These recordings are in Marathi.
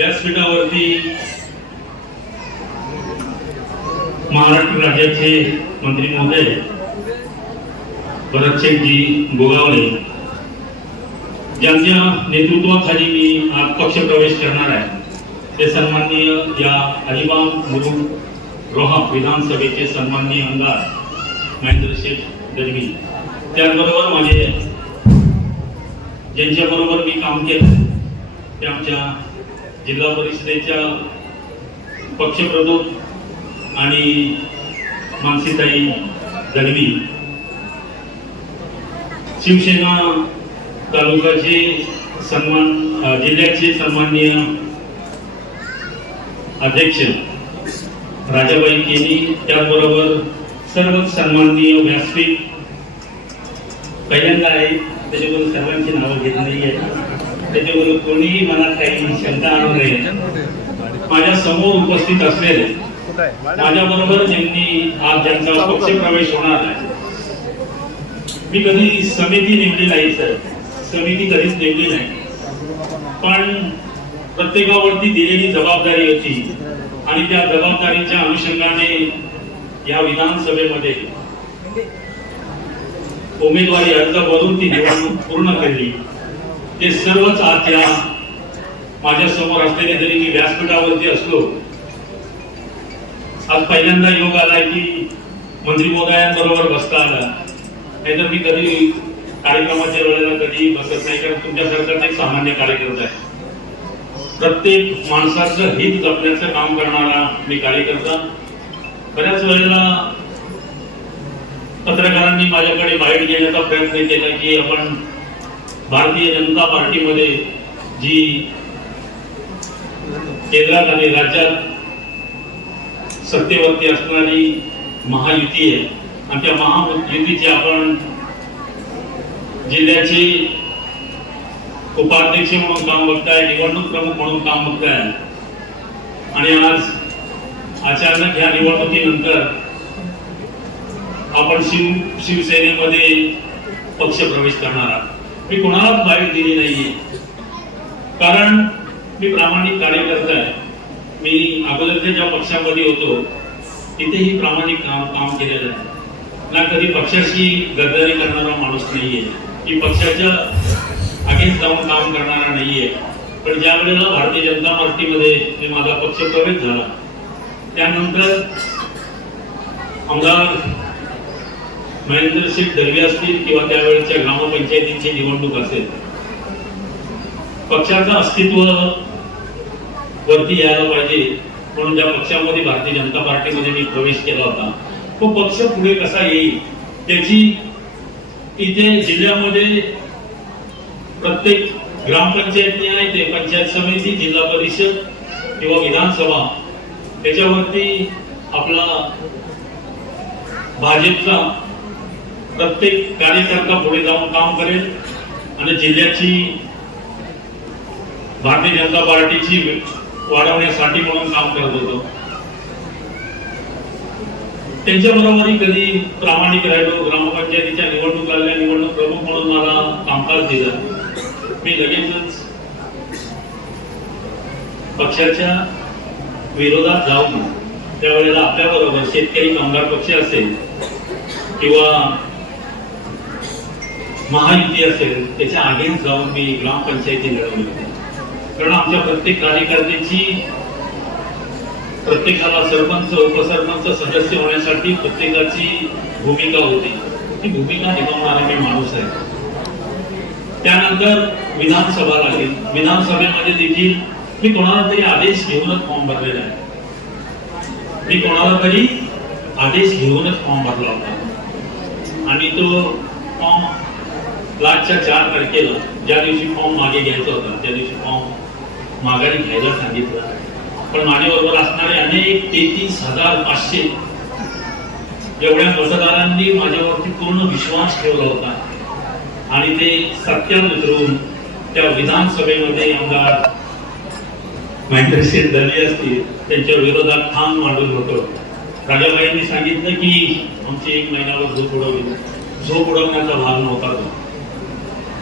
व्यासपीठावरती महाराष्ट्र राज्याचे मंत्री महोदय भरतशेठजी गोगावले. ज्यांच्या नेतृत्वाखाली मी आज पक्ष प्रवेश करणार आहे ते सन्माननीय या अलिबाग मुरुड रोहा विधानसभेचे सन्माननीय आमदार महेंद्र शेख दलवी त्याचबरोबर माझे ज्यांच्याबरोबर मी काम केलं ते आमच्या जिल्हा परिषदेच्या पक्षप्रमुख आणि मानसीताई दलवी शिवसेना तालुकाचे सन्मान जिल्ह्याचे सन्माननीय अध्यक्ष राजाबाई केनी त्याचबरोबर सर्व सन्माननीय व्यासपीठ. पहिल्यांदा आहे त्याच्याबरोबर सर्वांची नावं घेत नाही आहे त्याच्याबरोबर कोणीही मनात काही शंका आणू नये. माझ्यासमोर उपस्थित असलेले माझ्या बरोबर ज्यांनी आज ज्यांचा पक्ष प्रवेश होणार आहे मी कधी समिती नेमली नाही सर. समिती कधीच नेमली नाही. पण प्रत्येकावरती दिलेली जबाबदारी होती आणि त्या जबाबदारीच्या अनुषंगाने या विधानसभेमध्ये उमेदवारी अर्ज भरून ती निवडणूक पूर्ण केली. हे सर्वच आज या माझ्यासमोर असलेले जरी मी व्यासपीठावरती असलो आज पहिल्यांदा योग आलाय की मंत्री महोदयांबरोबर बसता आला. नाहीतर मी कधी कार्यक्रमाच्या वेळेला कधी बसत नाही कारण तुमच्यासारखाच एक सामान्य कार्यकर्ता आहे. प्रत्येक माणसाचं हित जपण्याचं काम करणारा मी कार्यकर्ता. बऱ्याच वेळेला पत्रकारांनी माझ्याकडे बाईट घेण्याचा प्रयत्न केला की आपण भारतीय जनता पार्टीमध्ये जी केंद्रात आणि राज्यात सत्तेवरती असणारी महायुती आहे आणि त्या महायुतीचे आपण जिल्ह्याचे उपाध्यक्ष म्हणून काम बघताय निवडणूक प्रमुख म्हणून काम बघताय. आणि आज अचानक ह्या निवडणुकीनंतर आपण शिव शिवसेनेमध्ये पक्ष प्रवेश करणार आहात. मी कोणालाच बाईट दिली नाहीये. कारण मी प्रामाणिक कार्यकर्ता आहे. मी अगोदरच्या ज्या पक्षामध्ये होतो तिथेही प्रामाणिक काम काम केलेलं आहे. ना कधी पक्षाशी गद्दारी करणारा माणूस नाहीये. की पक्षाच्या अगेन्स्ट जाऊन काम करणारा नाहीये. पण ज्या वेळेला भारतीय जनता पार्टीमध्ये मी माझा पक्ष प्रवेश झाला त्यानंतर आमदार महेंद्रसिंग सिंग असतील किंवा त्यावेळेच्या ग्रामपंचायतीची निवडणूक असेल पक्षाचं अस्तित्व वरती यायला पाहिजे म्हणून ज्या पक्षामध्ये भारतीय जनता पार्टीमध्ये मी प्रवेश केला होता तो पक्ष पुढे कसा येईल त्याची इथे जिल्ह्यामध्ये प्रत्येक ग्रामपंचायत आहे ते पंचायत समिती जिल्हा परिषद किंवा विधानसभा त्याच्यावरती आपला भाजपचा प्रत्येक कार्यकर्ता पुढे जाऊन काम करेल आणि जिल्ह्याची भारतीय जनता पार्टीची वाढवण्यासाठी म्हणून काम करत होतो. त्यांच्या बरोबरही कधी प्रामाणिक राहिलो ग्रामपंचायतीच्या निवडणूक आलेल्या निवडणूक प्रमुख म्हणून मला कामकाज दिलं. मी लगेचच पक्षाच्या विरोधात जाऊन त्यावेळेला आपल्याबरोबर शेतकरी कामगार पक्ष असेल किंवा महायुती असेल त्याच्या अगेन्स्ट जाऊन मी ग्रामपंचायती लढवली. होती कारण आमच्या प्रत्येक कार्यकर्त्याची प्रत्येकाला सरपंच उपसरपंच सदस्य होण्यासाठी प्रत्येकाची भूमिका होती. ती भूमिका निभावणारा मी माणूस आहे. त्यानंतर विधानसभा लागेल. विधानसभेमध्ये देखील मी कोणाला तरी आदेश घेऊनच फॉर्म भरलेला आहे. मी कोणाला तरी आदेश घेऊनच फॉर्म भरला होता. आणि तो फॉर्म लास्टच्या चार तारखेला ज्या दिवशी फॉर्म मागे घ्यायचा होता त्या दिवशी फॉर्म माघारी घ्यायला सांगितला. पण माझ्याबरोबर असणारे अनेक तेहतीस हजार पाचशे एवढ्या मतदारांनी माझ्यावरती पूर्ण विश्वास ठेवला होता. आणि ते सत्यात उतरून त्या विधानसभेमध्ये आमदार महेंद्रसिंह दले असतील त्यांच्या विरोधात ठाम मांडून होतो. राजाबाईंनी सांगितलं की आमची एक महिन्यावर झोप उडवली. झोप उडवण्याचा भाग नव्हता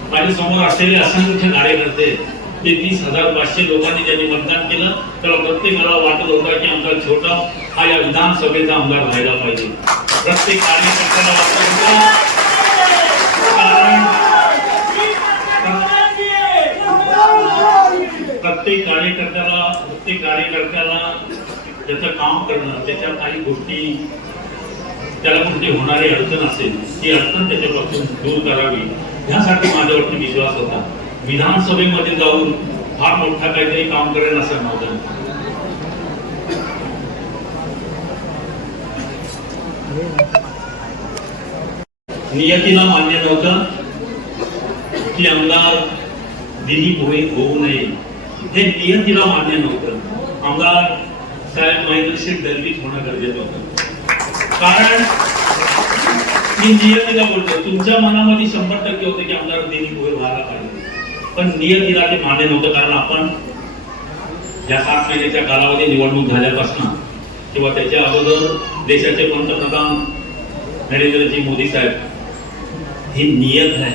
तो माझ्यासमोर असलेले असंख्य कार्यकर्ते ते तीस हजार पाचशे लोकांनी ज्यांनी मतदान केलं त्याला प्रत्येकाला वाटत होतं की आमचा छोटा हा या विधानसभेचा आमदार व्हायला पाहिजे. प्रत्येक कार्यकर्त्याला वाटत प्रत्येक कार्यकर्त्याला प्रत्येक कार्यकर्त्याला त्याचं काम करणं त्याच्या काही गोष्टी त्याला कोणती होणारी अडचण असेल ती अडचण त्याच्यापासून दूर करावी. ह्यासाठी माझ्यावरती विश्वास होता. विधानसभेमध्ये जाऊन फार मोठा काहीतरी काम करेन असं नव्हतं नियतीला मान्य नव्हतं की आमदार दिलीप भोई होऊ नये. हे नियतीला मान्य नव्हतं. आमदार साहेब महेंद्रसिंग दलवीत होणं गरजेचं होतं. कारण मी नियतीला बोलतो तुमच्या मनामध्ये शंभर टक्के होते की आमदार दिलीप होई व्हायला पाहिजे. पण नियतीला ते मान्य नव्हतं कारण आपण या सात महिन्याच्या कालावधी निवडणूक झाल्यापासून किंवा त्याच्या अगोदर देशाचे पंतप्रधान नरेंद्रजी मोदी साहेब ही नियत आहे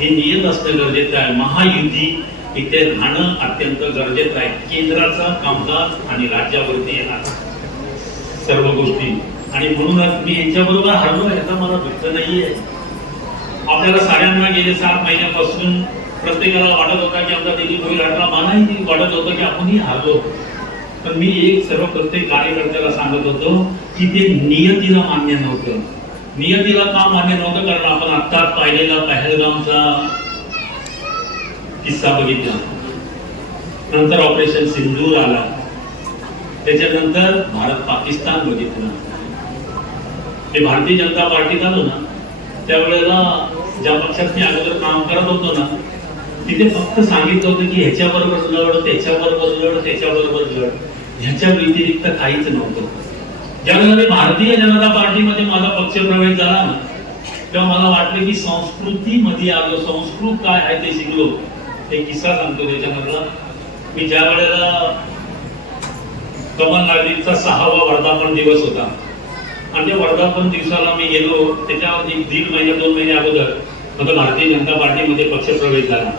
हे नियत असणं गरजेचं आहे. महायुती इथे राहणं अत्यंत गरजेचं आहे. केंद्राचा कामकाज आणि राज्यावरती येणार. सर्व गोष्टी आणि म्हणूनच मी यांच्याबरोबर हरलो याचा मला दुःख नाहीये. आपल्याला साऱ्यांना गेले सात महिन्यापासून प्रत्येकाला वाटत होता की आमचा दिली होईल हरला मलाही वाटत होतं की आपणही हरलो. पण मी एक सर्व प्रत्येक कार्यकर्त्याला सांगत होतो की ते नियतीला मान्य नव्हतं. नियतीला का मान्य नव्हतं? कारण आपण आत्ताच पाहिलेला पहलगामचा किस्सा बघितला. नंतर ऑपरेशन सिंदूर आला. त्याच्यानंतर भारत पाकिस्तान बघितलं. ते भारतीय जनता पार्टीत आलो ना त्यावेळेला ज्या पक्षात मी अगोदर काम करत होतो ना तिथे फक्त सांगितलं होतं की ह्याच्याबरोबर लढ त्याच्याबरोबर लढ त्याच्याबरोबर लढ. ह्याच्या व्यतिरिक्त काहीच नव्हतं. ज्यावेळेला भारतीय जनता पार्टीमध्ये माझा पक्ष प्रवेश झाला ना तेव्हा मला वाटलं की संस्कृतीमध्ये आलो संस्कृत काय आहे ते शिकलो. एक किस्सा सांगतो त्याच्यामधला मी ज्या वेळेला कमलनाथींचा सहावा वर्धापन दिवस होता आणि त्या वर्धापन दिवसाला मी गेलो त्याच्या एक दीड महिने दोन महिने अगोदर माझा भारतीय जनता पार्टीमध्ये पक्ष प्रवेश झाला.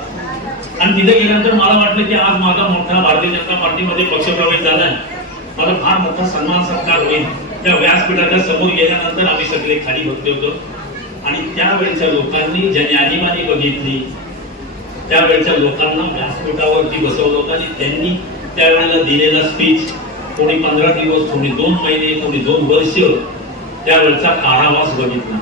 आणि तिथे गेल्यानंतर मला वाटलं की आज माझा मोठा भारतीय जनता पार्टीमध्ये पक्ष प्रवेश झालाय मला फार मोठा सन्मान सत्कार होईल. त्या व्यासपीठाच्या समोर गेल्यानंतर आम्ही सगळे खाली बसले होतो. आणि त्यावेळच्या लोकांनी ज्यांनी आणीबाणी बघितली. त्यावेळच्या लोकांना व्यासपीठावरती बसवलं होतं आणि त्यांनी त्यावेळेला दिलेला स्पीच कोणी पंधरा दिवस कोणी दोन महिने कोणी दोन वर्ष त्यावेळचा कारावास बघितला.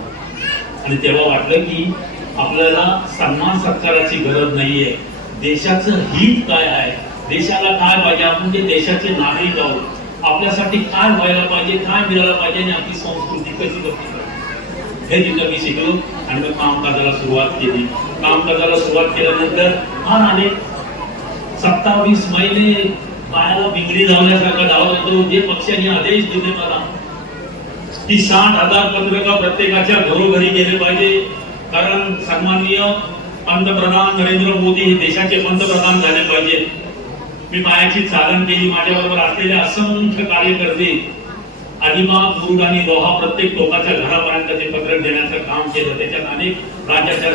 आणि तेव्हा वाटलं की आपल्याला सन्मान सत्काराची गरज नाहीये. देशाचं हित काय आहे? देशाला काय पाहिजे? आपण ते देशाचे नागरिक आहोत आपल्यासाठी काय व्हायला पाहिजे काय मिळायला पाहिजे आणि आपली संस्कृती कशी बघली हे तिथं मी शिकलो आणि मग कामकाजाला सुरुवात केली. कामकाजाला सुरुवात केल्यानंतर फार अनेक सत्तावीस महिने पायाला बिंगडी लावल्यासारखं डाव होतो. जे पक्षाने आदेश दिले मला ही साठ हजार पत्रका प्रत्येकाच्या घरोघरी गेले पाहिजे. कारण सन्माननीय पंतप्रधान नरेंद्र मोदी हे देशाचे पंतप्रधान झाले पाहिजे. मी मायाची चालन केली माझ्याबरोबर असलेले असंख्य कार्यकर्ते अलिबाग मुरुड आणि लोहा प्रत्येक लोकांच्या घरापर्यंत ते पत्रक देण्याचं काम केलं. त्याच्यात अनेक राज्याच्या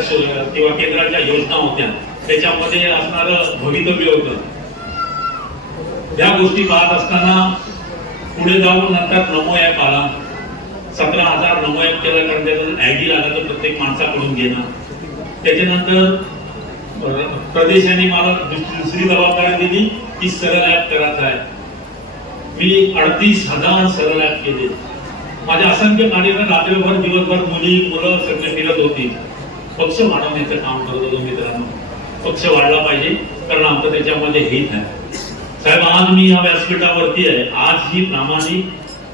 किंवा केंद्राच्या योजना होत्या. त्याच्यामध्ये असणारं भवितव्य होतं. या गोष्टी पाहत असताना पुढे जाऊन नंतर नमो ॲप आला सतरा हजार नमो ॲप कारण त्याचं आय डी प्रत्येक माणसाकडून घेणं त्याच्यानंतर अं, प्रदेशाने मला दुसरी जबाबदारी दिली की सरळ ॲप करायचा आहे. मी अडतीस हजार सरळ ॲप केले. माझे असंख्य कार्यक्रम रात्रभर दिवसभर मुली मुलं सगळे फिरत होती. पक्ष वाढवण्याचं काम करत होतो मित्रांनो. पक्ष वाढला पाहिजे कारण आमचं त्याच्यामध्ये हित आहे. साहेब आज मी या व्यासपीठावरती आहे. आज ही प्रामाणिक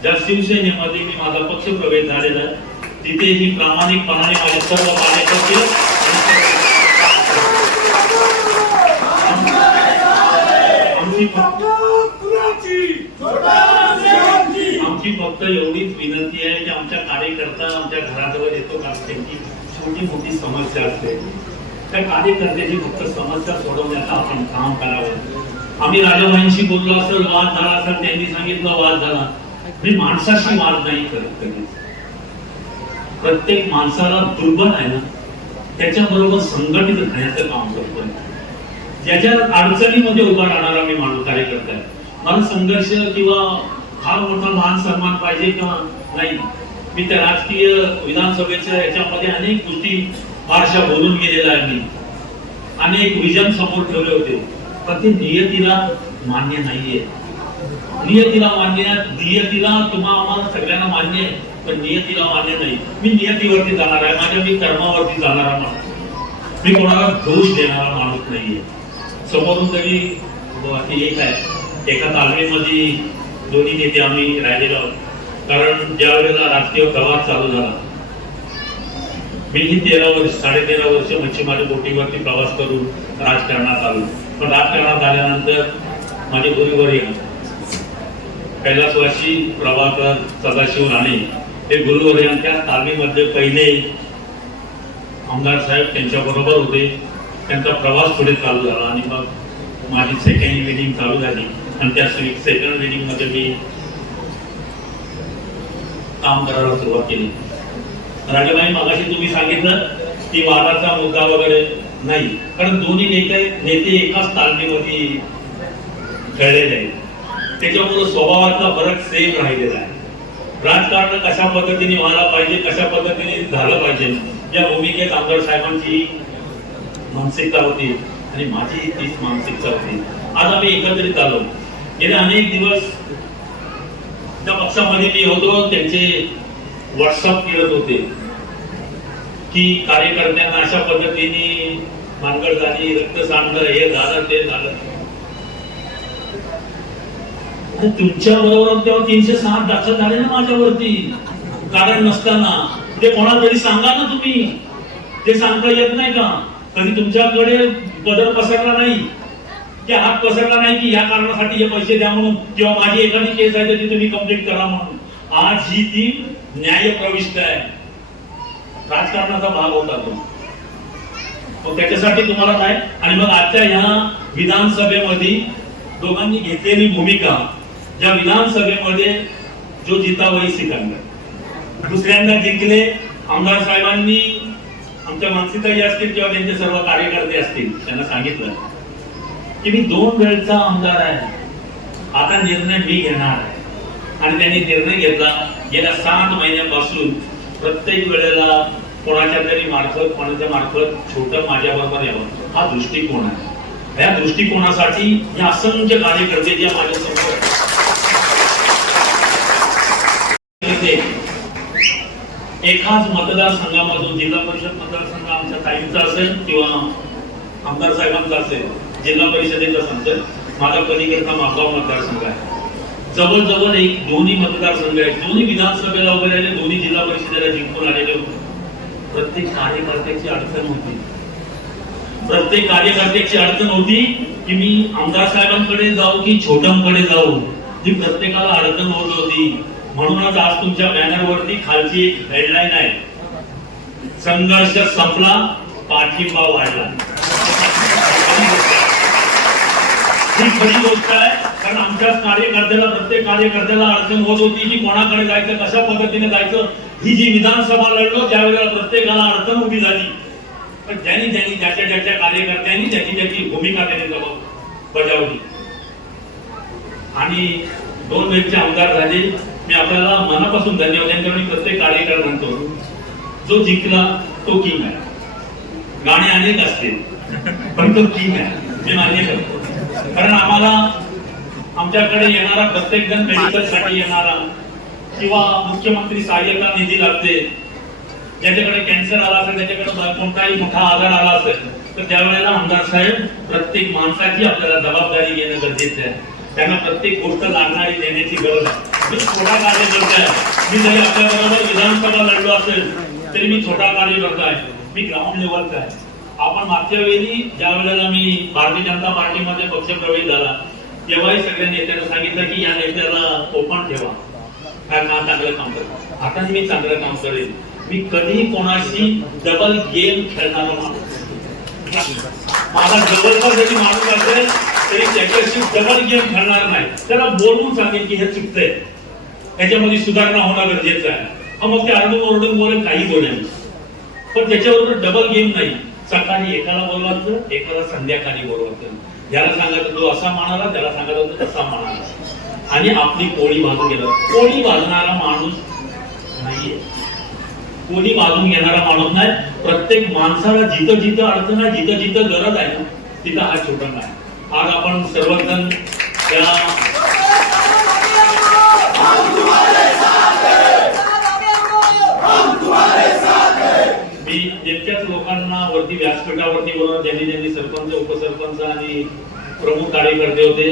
ज्या शिवसेनेमध्ये मी माझा पक्ष प्रवेश झालेला आहे तिथे ही प्रामाणिकपणाने माझे सर्व कार्यकर्ते आमची फक्त एवढीच विनंती आहे की आमच्या कार्यकर्ता आमच्या घराजवळ येतो का त्यांची छोटी मोठी समस्या असते. त्या कार्यकर्त्याची फक्त समस्या सोडवण्याचं आपण काम करावं. आम्ही राजाबाईंशी बोललो असं वाद झाला असं त्यांनी सांगितलं वाद झाला. मी माणसाशी वाद नाही करत कधी. प्रत्येक माणसाला दुर्बल आहे ना त्याच्याबरोबर संघटित राहण्याचं काम करतोय. ज्याच्या अडचणीमध्ये उभा राहणारा मी माणूस कार्यकर्ता आहे. मला संघर्ष किंवा फार मोठा मान सन्मान पाहिजे किंवा नाही? मी त्या राजकीय विधानसभेच्या याच्यामध्ये अनेक गोष्टी फारशा बोलून गेलेल्या आहे मी. अनेक विजन समोर ठेवले होते. पण ते नियतीला मान्य नाहीये. नियतीला मान्य नियतीला तुम्हा आम्हाला सगळ्यांना मान्य आहे पण नियतीला मान्य नाही. मी नियतीवरती जाणार आहे माझ्या मी कर्मावरती जाणारा माणूस मी कोणाला दोष देणारा माणूस नाहीये. समोरून तरी एक आहे. एका तालमीमध्ये दोन्ही नेते आम्ही राहिलेलो आहोत. कारण ज्या वेळेला राजकीय प्रवास चालू झाला मी ही तेरा वर्ष साडे तेरा वर्ष मच्छीमारी बोटीवरती प्रवास करून राजकारणात आलो. पण राजकारणात आल्यानंतर माझे गुरुवर कैलासवासी प्रभाकर सदाशिव राणे हे गुरुवर यांच्या तालमीमध्ये पहिले आमदार साहेब त्यांच्या बरोबर होते. त्यांचा प्रवास पुढे चालू झाला आणि मग माझी सेकंड रिडिंग चालू झाली. आणि त्या सेकंड मिटिंगमध्ये मी काम करायला सुरुवात केली. राजाबाई मागाशी तुम्ही सांगितलं की वादाचा मुद्दा वगैरे नाही. कारण दोन्ही नेते नेते एकाच तालमीमध्ये खेळलेले आहेत त्याच्यामुळे स्वभावातला फरक सेम राहिलेला आहे. राजकारण कशा पद्धतीने व्हायला पाहिजे कशा पद्धतीने झालं पाहिजे या भूमिकेत आमदार साहेबांची मानसिकता होती आणि माझी तीच मानसिकता होती. आज आम्ही एकत्रित आलो. गेले अनेक दिवस त्या पक्षामध्ये मी होतो त्यांचे व्हॉट्सअप मिळत होते की कार्यकर्त्यांना अशा पद्धतीने मानगड झाली रक्त सांडलं हे झालं ते झालं. तुमच्या बरोबर तेव्हा तीनशे सात दाखल झाले ना माझ्यावरती. कारण नसताना. ते कोणाला तरी सांगा ना तुम्ही. ते सांगता येत नाही का? कधी तुमच्याकडे बदल पसरला नाही. की हात पसरला नाही की या कारणासाठी हे पैसे द्या म्हणून. किंवा माझी एखादी केस आहे तर ती तुम्ही कंप्लीट करा म्हणून. आज ही ती न्याय प्रविष्ट आहे. राजकारणाचा भाग होता तो. मग त्याच्यासाठी तुम्हाला काय? आणि मग आजच्या ह्या विधानसभेमध्ये दोघांनी घेतलेली भूमिका ज्या विधानसभेमध्ये जो जिता सिकंदर दुसऱ्यांदा जिंकले आमदार साहेबांनी आमच्या मानसिकताई असतील किंवा त्यांचे सर्व कार्यकर्ते असतील त्यांना सांगितलं. की मी दोन वेळचा आमदार आहे. आता निर्णय मी घेणार आहे. आणि त्यांनी निर्णय घेतला. गेल्या सात महिन्यापासून प्रत्येक वेळेला कोणाच्या तरी मार्फत कोणाच्या मार्फत छोटं माझ्या बरोबर यावं. हा दृष्टिकोन आहे. या दृष्टिकोनासाठी हे असंख्य कार्यकर्ते जे माझ्यासमोर एकाच मतदारसंघामधून जिल्हा परिषद मतदारसंघ आमच्या ताईंचा असेल किंवा आमदार साहेबांचा असेल जिल्हा परिषदेचा असेल माझा पलीकडचा मागाव मतदारसंघ आहे. जवळजवळ एक दोन्ही मतदारसंघ आहेत. दोन्ही विधानसभेला उभे राहिले दोन्ही जिल्हा परिषदेला जिंकून आलेले होते. प्रत्येक कार्यकर्त्याची अडचण होती. प्रत्येक कार्यकर्त्याची अडचण होती की मी आमदार साहेबांकडे जाऊ की छोट्यांकडे जाऊ? जी प्रत्येकाला अडचण होत होती. म्हणूनच आज तुमच्या बॅनर वरती खालची एक हेडलाईन आहे. संघर्ष संपला पाठिंबा वाढला. ही खरी गोष्ट आहे कारण आमच्या कार्यकर्त्याला प्रत्येक कार्यकर्त्याला अडचण होत होती की कोणाकडे जायचं कशा पद्धतीने जायचं. ही जी विधानसभा लढलो त्यावेळेला प्रत्येकाला अडचण उभी झाली. पण ज्यांनी ज्यांनी ज्याच्या ज्याच्या कार्यकर्त्यांनी त्याची त्याची भूमिका त्यांनी जबाब बजावली. आणि दोन वेळचे आमदार झाले. मी आपल्याला मनापासून धन्यवाद त्यांच्याकडे मी प्रत्येक कार्यक्रम म्हणतो जो जिंकला तो किंग आहे. गाणे अनेक असतील पण तो किंग आहे मी मान्य करतो. कारण आम्हाला आमच्याकडे येणारा प्रत्येक जण मेडिकलसाठी येणारा किंवा मुख्यमंत्री सहाय्यता निधी लागते ज्याच्याकडे कॅन्सर आला असेल त्याच्याकडे कोणताही मोठा आजार आला असेल तर त्यावेळेला आमदार साहेब प्रत्येक माणसाची आपल्याला जबाबदारी घेणं गरजेचं आहे. त्यांना प्रत्येक गोष्ट लागणारी देण्याची गरज आहे. मी छोटा कार्यकर्ता आहे मी जरी आपल्या बरोबर विधानसभा लढलो असेल तरी मी छोटा कार्यकर्ता आहे मी ग्राउंड लेवलचा आहे. आपण मागच्या वेळी ज्या वेळेला मी भारतीय जनता पार्टीमध्ये पक्षप्रवेश झाला तेव्हाही सगळ्या नेत्यांना सांगितलं की या नेत्याला ओपन ठेवा. कारण हा चांगलं काम करतो आता मी चांगलं काम करेल. मी कधीही कोणाशी डबल गेम खेळणारा माणूस माझा डबल जरी माणूस असेल तरी त्याच्याशी डबल गेम खेळणार नाही. त्याला बोलवून सांगेल की हे चुकतंय. त्याच्यामध्ये सुधारणा होणं गरजेचं आहे. मग ते अर्धून ओरडून बोलेल काही बोलेल पण त्याच्याबरोबर डबल गेम नाही. सकाळी एकाला बोलवायचं एकाला संध्याकाळी बोलवायचं. ज्याला सांगायचं तो असा मानला त्याला सांगायचं तसा म्हणाला आणि आपली पोळी भाजून गेलं पोळी भाजणारा माणूस नाहीये. कोणी बाजून घेणारा माणूस नाही. प्रत्येक माणसाला जिथं जिथं अडचण आहे जिथं जिथं गरज आहे ना तिथं हा छोटा नाही आज आपण सर्वजण या मी जितक्याच लोकांना वरती व्यासपीठावरती बोलवून ज्यांनी ज्यांनी सरपंच उपसरपंच आणि प्रमुख कार्यकर्ते होते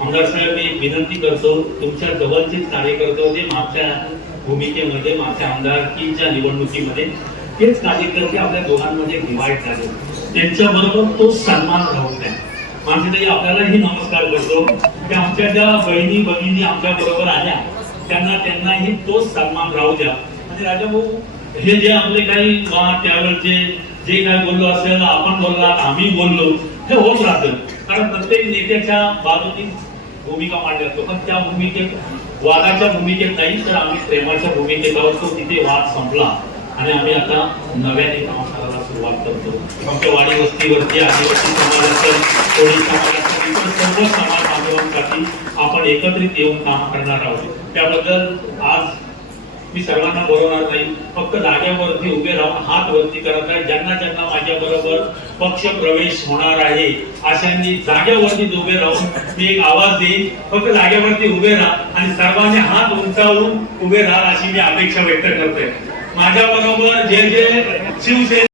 आमदार साहेब मी विनंती करतो तुमच्या जवळचेच कार्यकर्ते होते मागच्या भूमिकेमध्ये मागच्या आमदारकीच्या निवडणुकीमध्ये तेच कार्यकर्ते आपल्या दोघांमध्ये डिवाइड झाले. त्यांच्या बरोबर तो सन्मान राहून द्या माझे ताई आपल्यालाही नमस्कार करतो. की आमच्या ज्या बहिणी बहिणी आमच्या बरोबर आल्या त्यांना त्यांनाही तोच सन्मान राहू द्या. आणि राजा भाऊ हे जे आपले काही वाद जे काय बोललो असेल आपण बोलला आम्ही बोललो हे होत राहतं. कारण प्रत्येक नेत्याच्या बाजूनी भूमिका मांडली असतो पण त्या भूमिकेत वादाच्या भूमिकेत नाही तर आम्ही प्रेमाच्या भूमिकेत आहोत. तो तिथे वाद संपला. आणि आम्ही आता नव्याने सुरुवात करतो. आमच्या वाडी वस्तीवरती आदिवासी समाज असेल कोळी समाज असेल इतर सर्व समाज बांधवांसाठी आपण एकत्रित येऊन काम करणार आहोत. त्याबद्दल आज मी सर्वांना बोलवणार नाही. फक्त जागेवरती उभे राहून हात वरती करत आहे ज्यांना ज्यांना माझ्या बरोबर पक्ष प्रवेश होणार आहे अशांनी जागेवरती उभे राहून मी एक आवाज देईन. फक्त जागेवरती उभे राहा आणि सर्वांनी हात उंचावून उभे राहा अशी मी अपेक्षा व्यक्त करतोय. माझ्या बरोबर जे जे शिवसेना